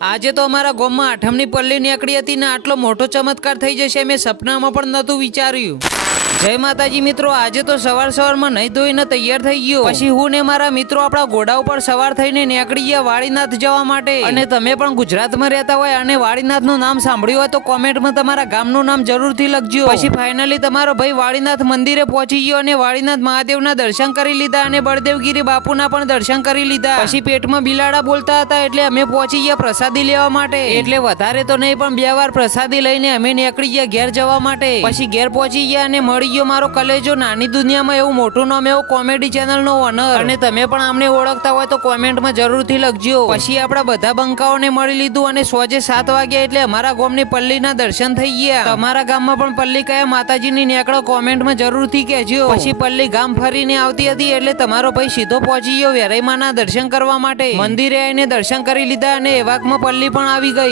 આજે તો અમારા ગામમાં આઠમની પલ્લી નીકળી હતી ને આટલો મોટો ચમત્કાર થઈ જશે મેં સપનામાં પણ નહોતું વિચાર્યું। જય માતાજી મિત્રો, આજે તો સવારમાં નહીં ધોઈને તૈયાર થઈ ગયો। પછી હું ને મારા મિત્રો આપણા ઘોડા ઉપર સવાર થઈને નીકળી ગયા વાળીનાથ જવા માટે। અને તમે પણ ગુજરાતમાં રહેતા હોય અને વાળીનાથનું નામ સાંભળ્યું હોય તો કોમેન્ટમાં તમારા ગામનું નામ જરૂરથી લખજો। પછી ફાઇનલી તમારો ભાઈ વાળીનાથ મંદિરે પહોંચી ગયો અને વાળીનાથ મહાદેવના દર્શન કરી લીધા અને બળદેવગીરી બાપુના પણ દર્શન કરી લીધા। પછી પેટમાં બિલાડા બોલતા હતા એટલે અમે પહોંચી ગયા પ્રસાદી લેવા માટે। એટલે વધારે તો નહીં પણ 2 વાર પ્રસાદી લઈને અમે નીકળી ગયા ઘેર જવા માટે। પછી ઘેર પહોંચી ગયા અને મળી ગયો મારો કલેજો નાની દુનિયામાં એવું મોટું નામ એવો કોમેડી ચેનલનો ઓનર। અને તમે પણ આમને ઓળખતા હોય તો કોમેન્ટમાં જરૂરથી લખજો। પછી આપણા બધા બંકાઓને મળી લીધું અને 7 વાગ્યા એટલે અમારા ગામની પલ્લીના દર્શન થઈ ગયા। તમારા ગામમાં પણ પલ્લી કયા માતાજીની નીકળો કોમેન્ટમાં જરૂરથી કહેજો। પછી પલ્લી ગામ ફરીને આવતી હતી એટલે તમારો ભાઈ સીધો પહોંચી ગયો વેરાઈમાના દર્શન કરવા માટે। મંદિરે આવીને દર્શન કરી લીધા અને એવાકમાં પલ્લી પણ આવી ગઈ।